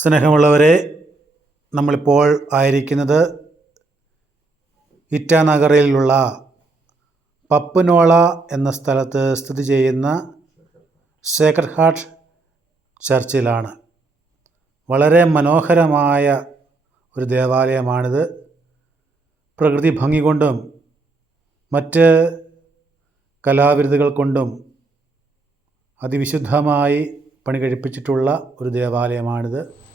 സ്നേഹമുള്ളവരെ നമ്മളിപ്പോൾ ആയിരിക്കുന്നത് ഇറ്റാനഗറിലുള്ള പപ്പുനോള എന്ന സ്ഥലത്ത് സ്ഥിതി ചെയ്യുന്ന സേക്രഡ് ഹാർട്ട് ചർച്ചിലാണ്. വളരെ മനോഹരമായ ഒരു ദേവാലയമാണിത്. പ്രകൃതി ഭംഗി കൊണ്ടും മറ്റ് കലാവിരുതുകൾ കൊണ്ടും അതിവിശുദ്ധമായി പണി കഴിപ്പിച്ചിട്ടുള്ള ഒരു ദേവാലയമാണിത്.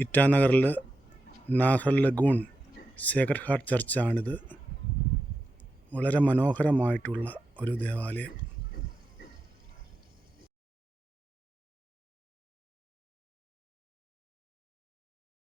ഇറ്റാനഗറിൽ നാഹർ ലഗൂൺ സേക്രഡ് ഹാർട്ട് ചർച്ചാണിത്. വളരെ മനോഹരമായിട്ടുള്ള ഒരു ദേവാലയം.